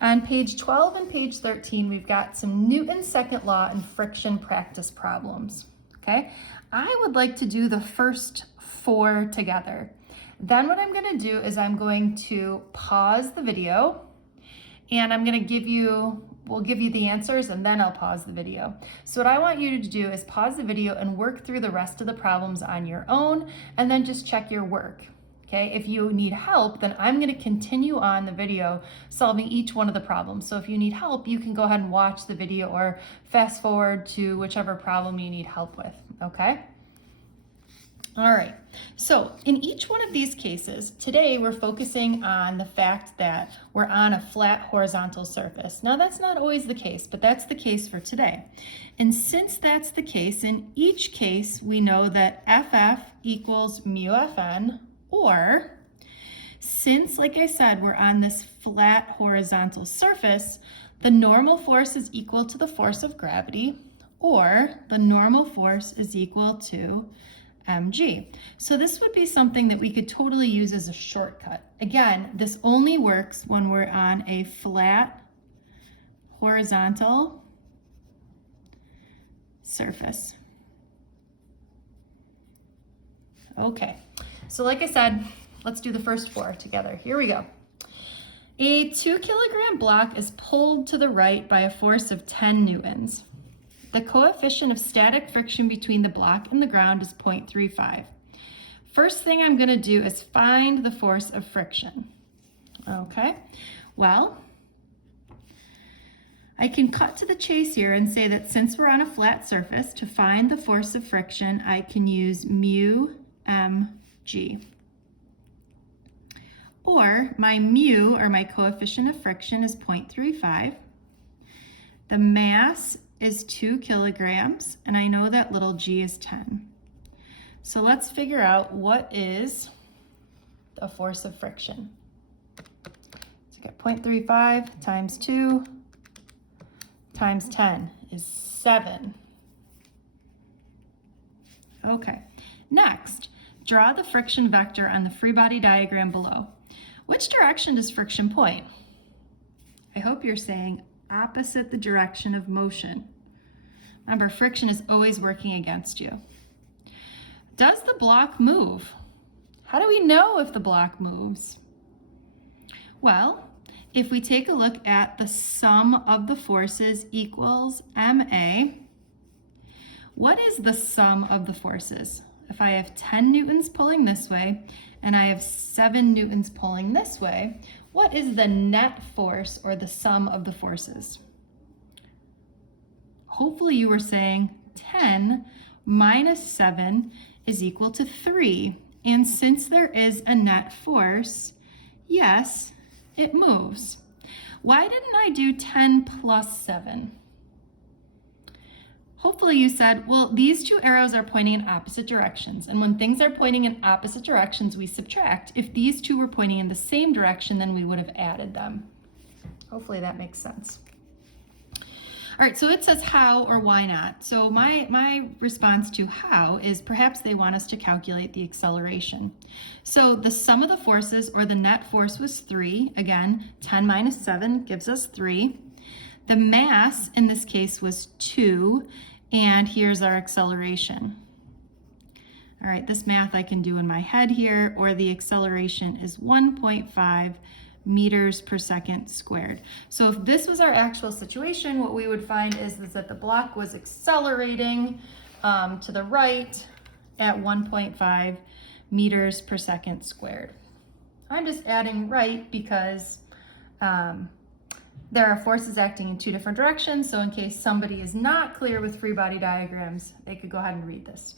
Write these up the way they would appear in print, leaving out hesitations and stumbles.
On page 12 and page 13, we've got some Newton's second law and friction practice problems, okay? I would like to do the first 4 together. Then what I'm gonna do is I'm going to pause the video and we'll give you the answers and then I'll pause the video. So what I want you to do is pause the video and work through the rest of the problems on your own and then just check your work. Okay, if you need help, then I'm going to continue on the video solving each one of the problems. So if you need help, you can go ahead and watch the video or fast forward to whichever problem you need help with, okay? All right, so in each one of these cases, today we're focusing on the fact that we're on a flat horizontal surface. Now that's not always the case, but that's the case for today. And since that's the case, in each case, we know that FF equals mu Fn, or since, like I said, we're on this flat horizontal surface, the normal force is equal to the force of gravity, or the normal force is equal to mg. So this would be something that we could totally use as a shortcut. Again, this only works when we're on a flat horizontal surface. Okay. So like I said, let's do the first 4 together. Here we go. A 2 kilogram block is pulled to the right by a force of 10 newtons. The coefficient of static friction between the block and the ground is 0.35. First thing I'm going to do is find the force of friction. Okay, well, I can cut to the chase here and say that since we're on a flat surface, to find the force of friction, I can use mu mg. Or my mu, or my coefficient of friction, is 0.35. The mass is 2 kilograms, and I know that little g is 10. So let's figure out what is the force of friction. So I got 0.35 times 2 times 10 is 7. Okay, next, draw the friction vector on the free body diagram below. Which direction does friction point? I hope you're saying opposite the direction of motion. Remember, friction is always working against you. Does the block move? How do we know if the block moves? Well, if we take a look at the sum of the forces equals MA, what is the sum of the forces? If I have 10 newtons pulling this way and I have 7 newtons pulling this way, what is the net force or the sum of the forces? Hopefully you were saying 10 minus 7 is equal to 3. And since there is a net force, yes, it moves. Why didn't I do 10 plus 7? Hopefully you said, well, these two arrows are pointing in opposite directions. And when things are pointing in opposite directions, we subtract. If these two were pointing in the same direction, then we would have added them. Hopefully that makes sense. All right, so it says how or why not. So my response to how is perhaps they want us to calculate the acceleration. So the sum of the forces, or the net force, was 3. Again, 10 minus 7 gives us 3. The mass in this case was 2, and here's our acceleration. All right, this math I can do in my head here, or the acceleration is 1.5 meters per second squared. So if this was our actual situation, what we would find is that the block was accelerating to the right at 1.5 meters per second squared. I'm just adding right because there are forces acting in 2 different directions, so in case somebody is not clear with free body diagrams, they could go ahead and read this.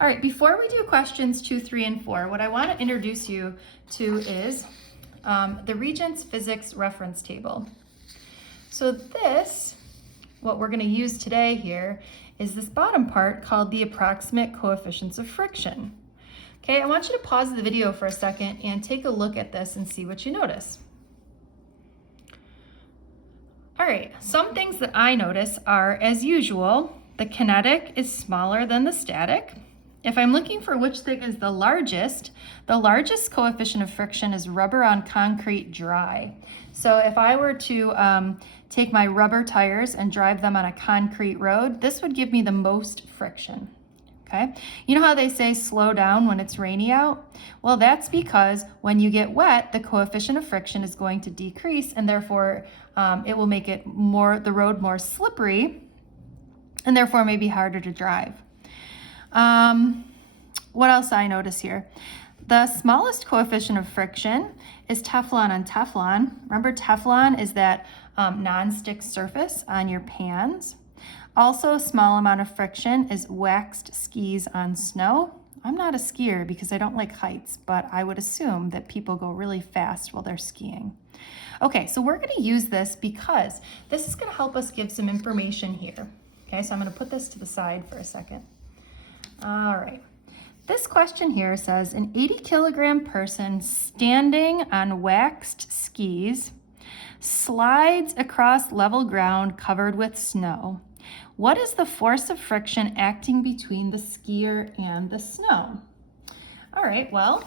All right, before we do questions 2, 3, and 4, what I want to introduce you to is the Regents Physics Reference Table. So this, what we're going to use today here, is this bottom part called the approximate coefficients of friction. Okay, I want you to pause the video for a second and take a look at this and see what you notice. All right, some things that I notice are, as usual, the kinetic is smaller than the static. if I'm looking for which thing is the largest coefficient of friction is rubber on concrete dry. So if I were to take my rubber tires and drive them on a concrete road, this would give me the most friction. Okay, you know how they say slow down when it's rainy out? Well, that's because when you get wet, the coefficient of friction is going to decrease, and therefore it will make it the road more slippery, and therefore maybe harder to drive. What else I notice here? The smallest coefficient of friction is Teflon on Teflon. Remember, Teflon is that non-stick surface on your pans. Also, a small amount of friction is waxed skis on snow. I'm not a skier because I don't like heights, but I would assume that people go really fast while they're skiing. Okay, so we're going to use this because this is going to help us give some information here. Okay, so I'm going to put this to the side for a second. All right. This question here says, an 80-kilogram person standing on waxed skis slides across level ground covered with snow. What is the force of friction acting between the skier and the snow? All right, well,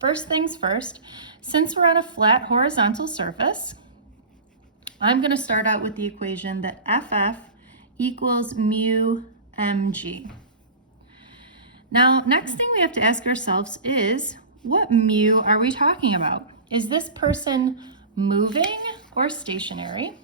first things first, since we're on a flat horizontal surface, I'm going to start out with the equation that FF equals mu mg. Now, next thing we have to ask ourselves is, what mu are we talking about? Is this person moving or stationary?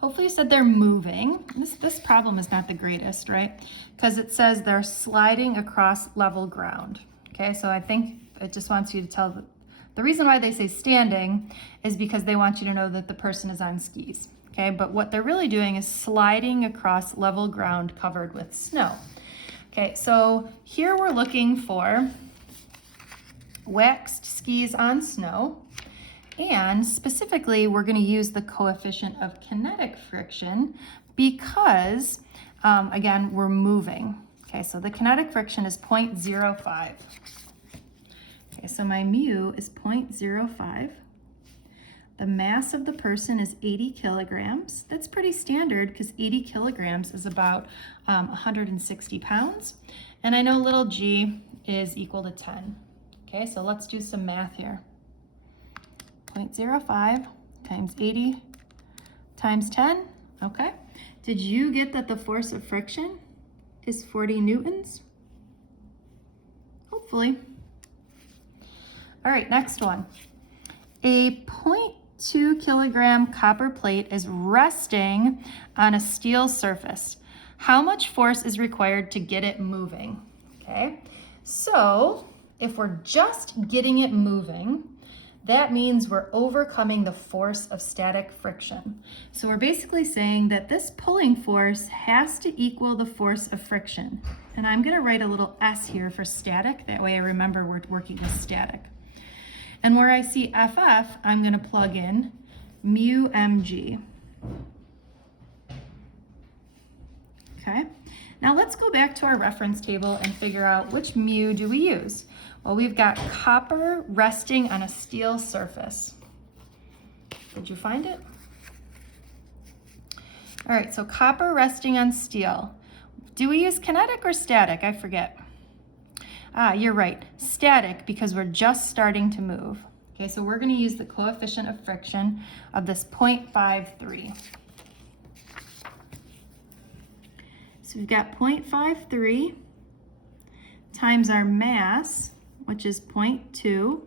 Hopefully you said they're moving. This problem is not the greatest, right? Because it says they're sliding across level ground. Okay, so I think it just wants you to tell the reason why they say standing is because they want you to know that the person is on skis. Okay, but what they're really doing is sliding across level ground covered with snow. Okay, so here we're looking for waxed skis on snow. And specifically, we're going to use the coefficient of kinetic friction because, again, we're moving. Okay, so the kinetic friction is 0.05. Okay, so my mu is 0.05. The mass of the person is 80 kilograms. That's pretty standard because 80 kilograms is about 160 pounds. And I know little g is equal to 10. Okay, so let's do some math here. 0.05 times 80 times 10, okay. Did you get that the force of friction is 40 newtons? Hopefully. All right, next one. A 0.2 kilogram copper plate is resting on a steel surface. How much force is required to get it moving? Okay, so if we're just getting it moving, that means we're overcoming the force of static friction. So we're basically saying that this pulling force has to equal the force of friction. And I'm going to write a little s here for static. That way I remember we're working with static. And where I see FF, I'm going to plug in mu mg. Okay. Now let's go back to our reference table and figure out which mu do we use. Well, we've got copper resting on a steel surface. Did you find it? All right, so copper resting on steel. Do we use kinetic or static? I forget. Ah, you're right, static, because we're just starting to move. Okay, so we're going to use the coefficient of friction of this 0.53. So we've got 0.53 times our mass, which is 0.2,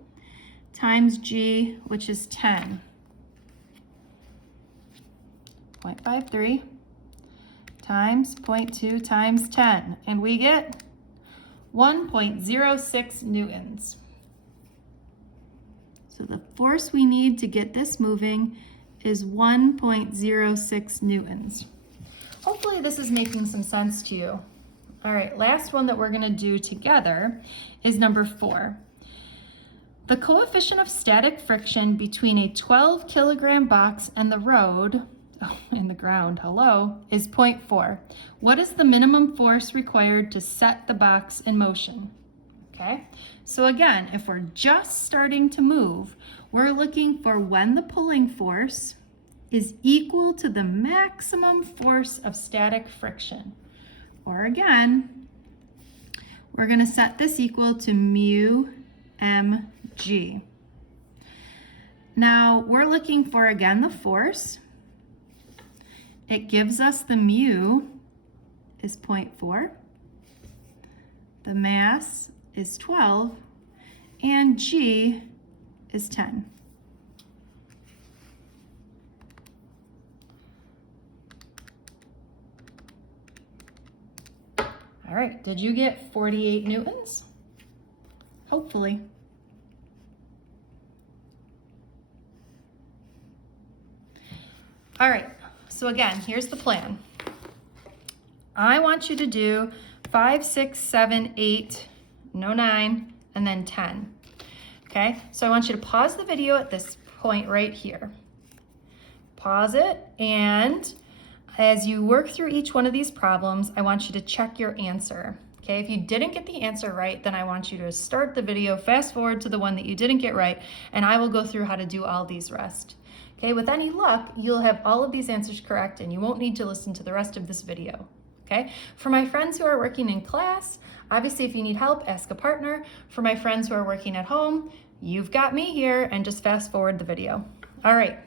times g, which is 10. 0.53 times 0.2 times 10, and we get 1.06 newtons. So the force we need to get this moving is 1.06 newtons. Hopefully this is making some sense to you. All right, last one that we're going to do together is number 4. The coefficient of static friction between a 12 kilogram box and the ground, is 0.4. What is the minimum force required to set the box in motion? Okay, so again, if we're just starting to move, we're looking for when the pulling force is equal to the maximum force of static friction. Or again, we're going to set this equal to mu mg. Now we're looking for, again, the force. It gives us the mu is 0.4, the mass is 12, and g is 10. All right, did you get 48 newtons? Hopefully. All right, so again, here's the plan. I want you to do 5, 6, 7, 8, no 9, and then 10. Okay, so I want you to pause the video at this point right here. Pause it, and as you work through each one of these problems, I want you to check your answer. Okay, if you didn't get the answer right, then I want you to start the video, fast forward to the one that you didn't get right, and I will go through how to do all these rest. Okay, with any luck, you'll have all of these answers correct and you won't need to listen to the rest of this video. Okay, for my friends who are working in class, obviously if you need help, ask a partner. For my friends who are working at home, you've got me here, and just fast forward the video. All right,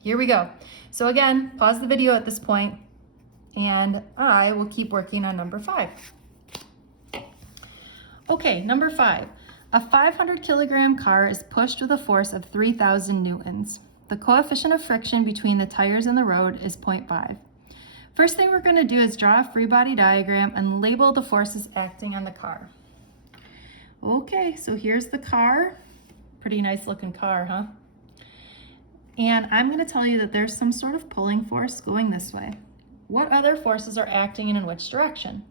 here we go. So again, pause the video at this point, and I will keep working on number 5. Okay, number 5. A 500 kilogram car is pushed with a force of 3,000 newtons. The coefficient of friction between the tires and the road is 0.5. First thing we're going to do is draw a free body diagram and label the forces acting on the car. Okay, so here's the car. Pretty nice looking car, huh? And I'm going to tell you that there's some sort of pulling force going this way. What other forces are acting and in which direction?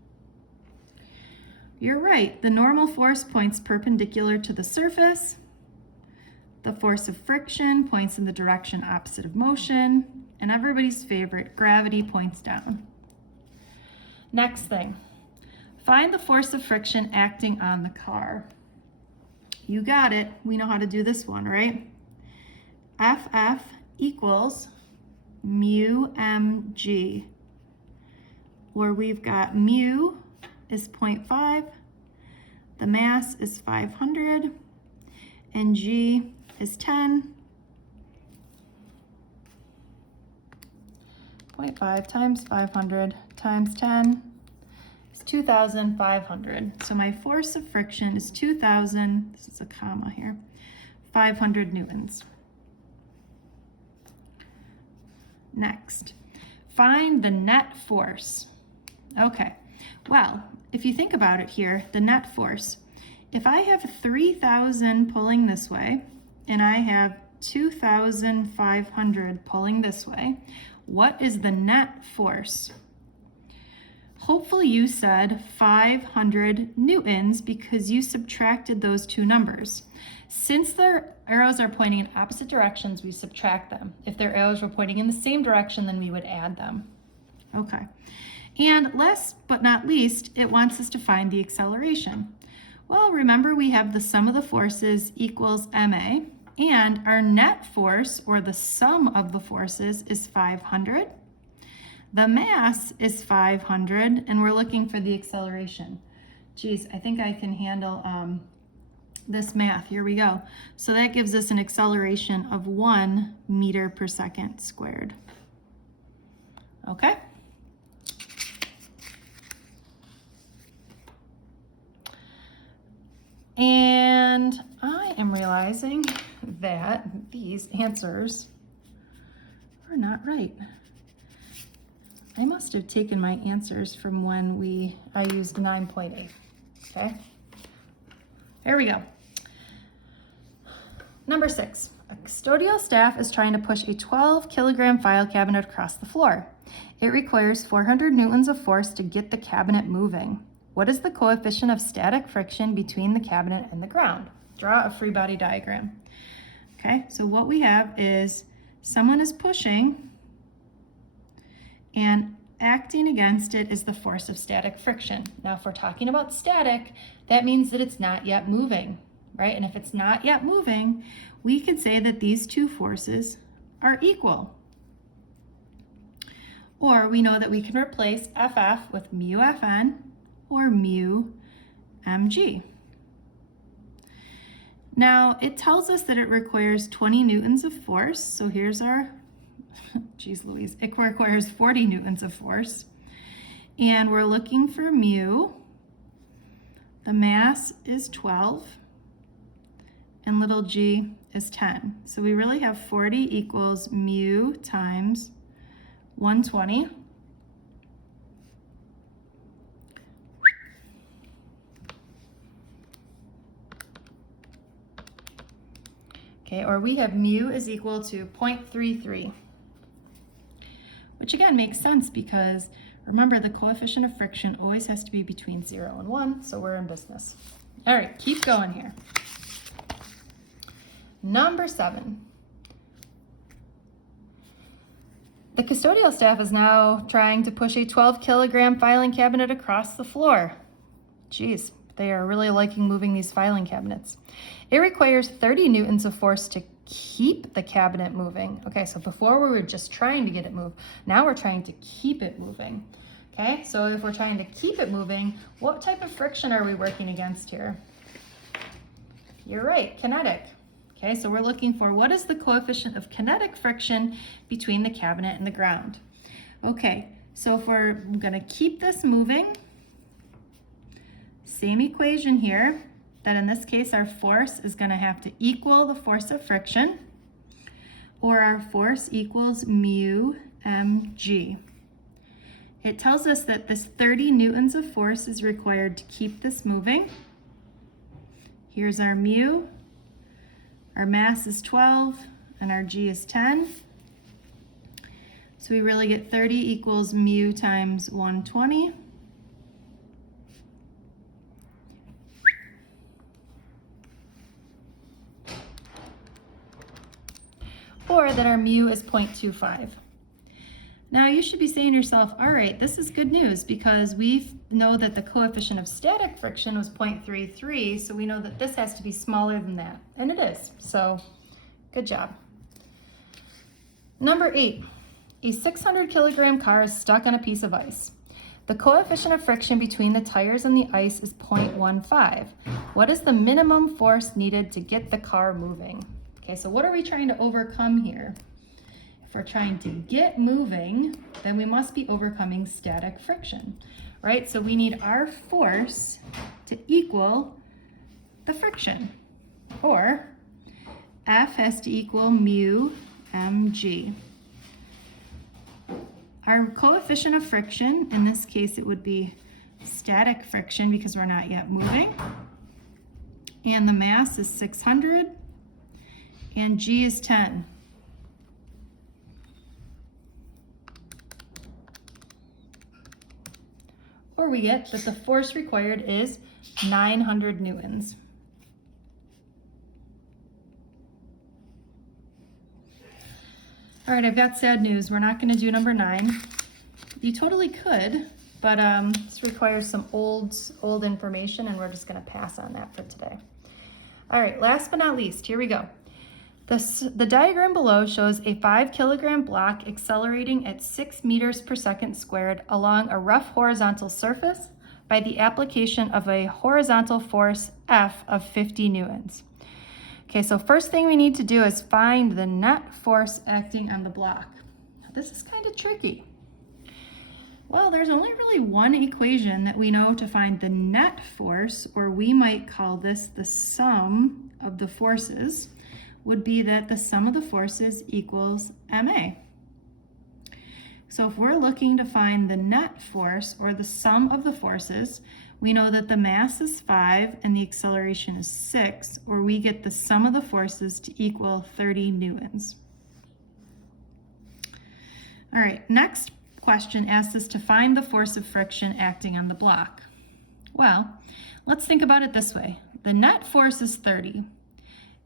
You're right, the normal force points perpendicular to the surface. The force of friction points in the direction opposite of motion, and everybody's favorite, gravity, points down. Next thing, find the force of friction acting on the car. You got it, we know how to do this one, right? FF equals mu mg, where we've got mu is 0.5, the mass is 500, and g is 10. 0.5 times 500 times 10 is 2,500. So my force of friction is 2,000, this is a comma here, 500 newtons. Next, find the net force. Okay, well, if you think about it here, the net force, if I have 3,000 pulling this way, and I have 2,500 pulling this way, what is the net force? Hopefully you said 500 newtons because you subtracted those two numbers. Since their arrows are pointing in opposite directions, we subtract them. If their arrows were pointing in the same direction, then we would add them. Okay. And last but not least, it wants us to find the acceleration. Well, remember we have the sum of the forces equals ma, and our net force, or the sum of the forces, is 500. The mass is 500, and we're looking for the acceleration. Geez, I think I can handle this math. Here we go. So that gives us an acceleration of 1 meter per second squared. Okay? And I am realizing that these answers are not right. I must have taken my answers from when I used 9.8, okay? Here we go. Number 6, a custodial staff is trying to push a 12 kilogram file cabinet across the floor. It requires 400 newtons of force to get the cabinet moving. What is the coefficient of static friction between the cabinet and the ground? Draw a free body diagram. Okay, so what we have is someone is pushing, and acting against it is the force of static friction. Now, if we're talking about static, that means that it's not yet moving, right? And if it's not yet moving, we can say that these two forces are equal. Or we know that we can replace FF with mu Fn or mu mg. Now, it tells us that it requires 20 newtons of force. So here's our, geez Louise, it requires 40 newtons of force. And we're looking for mu. The mass is 12, and little g is 10. So we really have 40 equals mu times 120. Okay, or we have mu is equal to 0.33, which again makes sense because remember the coefficient of friction always has to be between 0 and 1, so we're in business. All right, keep going here. Number 7. The custodial staff is now trying to push a 12-kilogram filing cabinet across the floor. Geez, they are really liking moving these filing cabinets. It requires 30 newtons of force to keep the cabinet moving. Okay, so before we were just trying to get it moved. Now we're trying to keep it moving. Okay, so if we're trying to keep it moving, what type of friction are we working against here? You're right, kinetic. Okay, so we're looking for what is the coefficient of kinetic friction between the cabinet and the ground. Okay, so if we're gonna keep this moving, same equation here, that in this case our force is gonna have to equal the force of friction, or our force equals mu mg. It tells us that this 30 newtons of force is required to keep this moving. Here's our mu. Our mass is 12 and our g is 10. So we really get 30 equals mu times 120. Or that our mu is 0.25. Now you should be saying to yourself, all right, this is good news because we know that the coefficient of static friction was 0.33, so we know that this has to be smaller than that, and it is, so good job. Number 8, a 600-kilogram car is stuck on a piece of ice. The coefficient of friction between the tires and the ice is 0.15. What is the minimum force needed to get the car moving? Okay, so what are we trying to overcome here? If we're trying to get moving, then we must be overcoming static friction, right? So we need our force to equal the friction, or F has to equal mu mg. Our coefficient of friction, in this case it would be static friction because we're not yet moving, and the mass is 600, and g is 10. Or we get that the force required is 900 newtons. All right, I've got sad news. We're not going to do number 9. You totally could, but this requires some old information, and we're just going to pass on that for today. All right, last but not least, here we go. The diagram below shows a 5-kilogram block accelerating at 6 meters per second squared along a rough horizontal surface by the application of a horizontal force F of 50 newtons. Okay, so first thing we need to do is find the net force acting on the block. Now, this is kind of tricky. Well, there's only really one equation that we know to find the net force, or we might call this the sum of the forces, would be that the sum of the forces equals ma. So if we're looking to find the net force, or the sum of the forces, we know that the mass is 5 and the acceleration is 6, or we get the sum of the forces to equal 30 newtons. All right, next question asks us to find the force of friction acting on the block. Well, let's think about it this way. The net force is 30.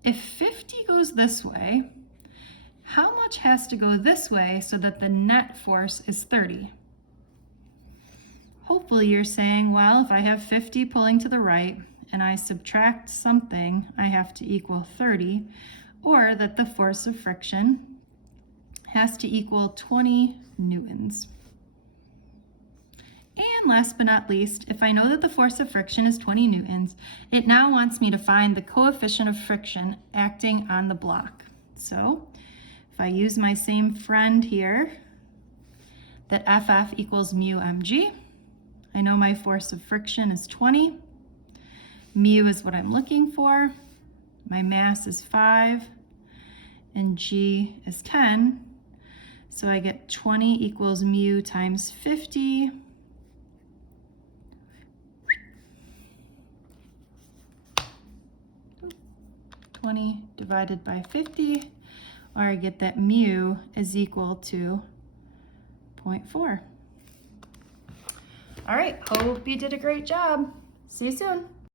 If 50 goes this way, how much has to go this way so that the net force is 30? Hopefully you're saying, well, if I have 50 pulling to the right and I subtract something, I have to equal 30, or that the force of friction has to equal 20 newtons. And last but not least, if I know that the force of friction is 20 newtons, it now wants me to find the coefficient of friction acting on the block. So if I use my same friend here, that FF equals mu mg, I know my force of friction is 20. Mu is what I'm looking for. My mass is 5, and g is 10. So I get 20 equals mu times 50. Divided by 50, or I get that mu is equal to 0.4. All right, hope you did a great job. See you soon.